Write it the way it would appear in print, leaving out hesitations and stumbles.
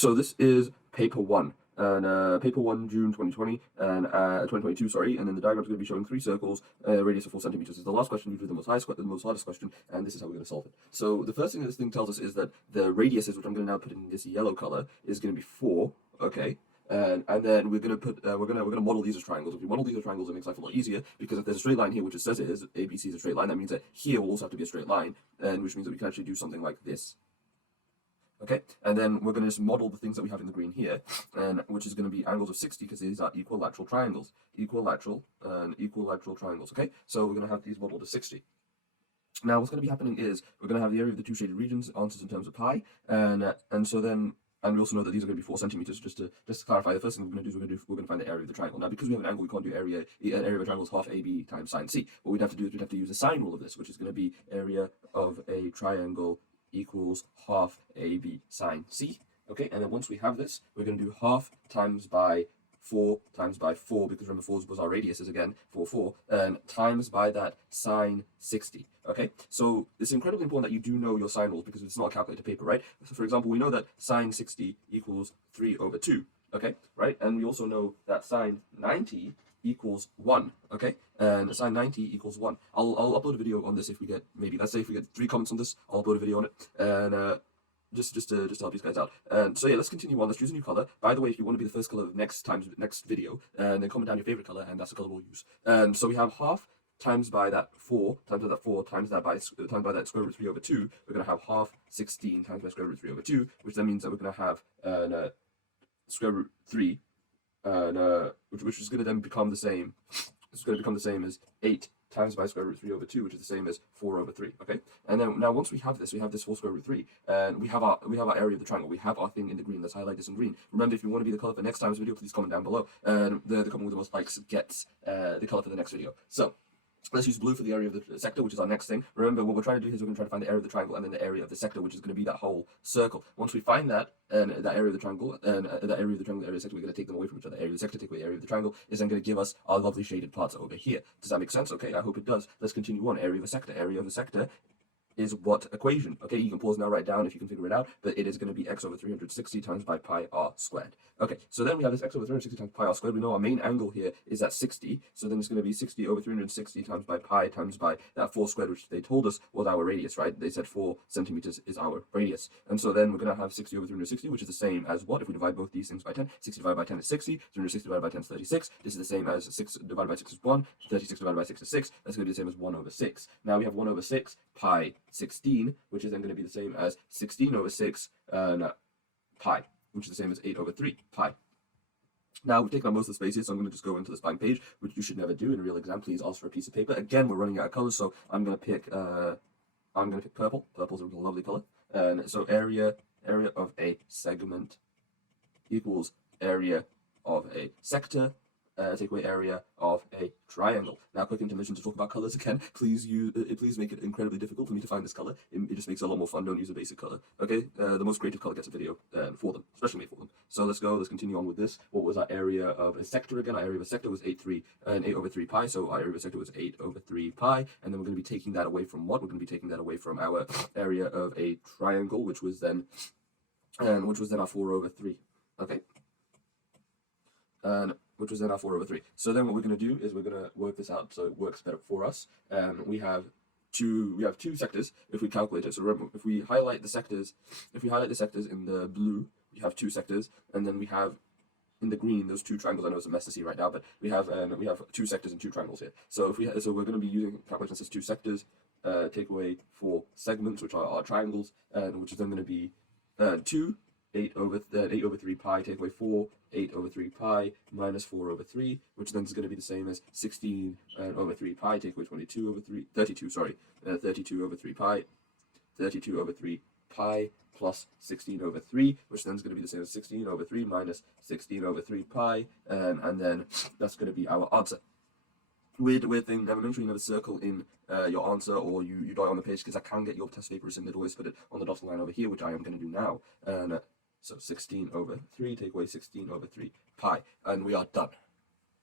So this is paper one, and paper one, June 2020, and 2022, sorry. And then the diagram is going to be showing three circles, radius of 4 centimeters. Is the last question, usually the most hardest question, and this is how we're going to solve it. So the first thing that this thing tells us is that the radiuses, which I'm going to now put in this yellow color, is going to be 4. Okay. And then we're gonna put we're gonna model these as triangles. If we model these as triangles, it makes life a lot easier, because if there's a straight line here, which it says it is, ABC is a straight line, that means that here will also have to be a straight line, and which means that we can actually do something like this. Okay, and then we're going to just model the things that we have in the green here, and which is going to be angles of 60, because these are equilateral triangles, equilateral triangles. Okay, so we're going to have these modeled as 60. Now, what's going to be happening is we're going to have the area of the two shaded regions, answers in terms of pi, and so then. And we also know that these are going to be 4 centimeters. Just to clarify, the first thing we're going to do is we're going to find the area of the triangle. Now, because we have an angle, we can't do area. An area of a triangle is half AB times sine C. What we'd have to do is we'd have to use the sine rule of this, which is going to be area of a triangle equals half AB sine C. Okay, and then once we have this, we're going to do half times by 4 times by 4, because remember 4 was our radiuses again, 4, and times by that sine 60. Okay, so it's incredibly important that you do know your sine rules, because it's not a calculated paper, right? So for example, we know that sine 60 equals 3 over 2. Okay, right? And we also know that sine 90 equals 1. Okay, and sine 90 equals 1. I'll upload a video on this if we get, maybe, let's say if we get 3 comments on this, I'll upload a video on it, and just to help you guys out. So yeah, let's continue on. Let's choose a new color. By the way, if you want to be the first color of next video, then comment down your favorite color, and that's the color we'll use. So we have half times by that 4 times by that 4 times that square root 3 over 2. We're gonna have half 16 times by square root 3 over 2, which then means that we're gonna have square root 3, which is gonna then become the same. It's gonna become the same as 8 times by square root 3 over 2, which is the same as 4 over 3. Okay, and then now once we have this 4 square root 3, and we have our area of the triangle. We have our thing in the green. Let's highlight this in green. Remember, if you want to be the color for next time's video, please comment down below, and the comment with the most likes gets the color for the next video. So let's use blue for the area of the sector, which is our next thing. Remember, what we're trying to do is we're going to try to find the area of the triangle and then the area of the sector, which is going to be that whole circle. Once we find that, and that area of the triangle, and that area of the triangle, the area of the sector, we're going to take them away from each other. Area of the sector, take away the area of the triangle, is then going to give us our lovely shaded parts over here. Does that make sense? Okay, I hope it does. Let's continue on. Area of a sector. Area of a sector is what equation? Okay, you can pause now, write down if you can figure it out, but it is going to be x over 360 times by pi r squared. Okay, so then we have this x over 360 times pi r squared. We know our main angle here is at 60, so then it's going to be 60 over 360 times by pi times by that 4 squared, which they told us was our radius, right? They said 4 centimeters is our radius. And so then we're going to have 60 over 360, which is the same as what? If we divide both these things by 10, 60 divided by 10 is 60, 360 divided by 10 is 36. This is the same as 6 divided by 6 is 1, 36 divided by 6 is 6. That's going to be the same as 1 over 6. Now we have 1 over 6 pi 16, which is then going to be the same as 16 over 6 pi, which is the same as 8 over 3 pi. Now, we've taken up most of the space here, so I'm going to just go into this blank page, which you should never do in a real exam. Please ask for a piece of paper. Again, we're running out of colors, so I'm going to pick purple. Purple's a lovely color. And so area of a segment equals area of a sector. Take away area of a triangle. Now, quick intermission to talk about colors again. Please make it incredibly difficult for me to find this color. It just makes it a lot more fun. Don't use a basic color. Okay, the most creative color gets a video for them, especially made for them. So let's go. Let's continue on with this. What was our area of a sector again? Our area of a sector was 8 over 3 pi. So our area of a sector was 8 over 3 pi, and then we're going to be taking that away from what? We're going to be taking that away from our area of a triangle, which was then our 4 over 3. Okay. And which was then our 4 over 3. So then what we're going to do is we're going to work this out so it works better for us. We have two sectors if we calculate it. So remember, if we highlight the sectors in the blue, we have 2 sectors, and then we have in the green those 2 triangles. I know it's a mess to see right now, but we have 2 sectors and 2 triangles here. So we're going to be using calculations as 2 sectors, take away 4 segments, which are our triangles, and which is then going to be 8 over 3 pi, take away 4, 8 over 3 pi, minus 4 over 3, which then is going to be the same as 16 over 3 pi, take away 32 over 3, 32, sorry, 32 over 3 pi, 32 over 3 pi, plus 16 over 3, which then is going to be the same as 16 over 3 minus 16 over 3 pi, and then that's going to be our answer. Weird thing, never make sure you never circle in your answer, or you dot it on the page, because I can get your test paper submitted. Always put it on the dotted line over here, which I am going to do now. And so 16 over 3, take away 16 over 3 pi, and we are done.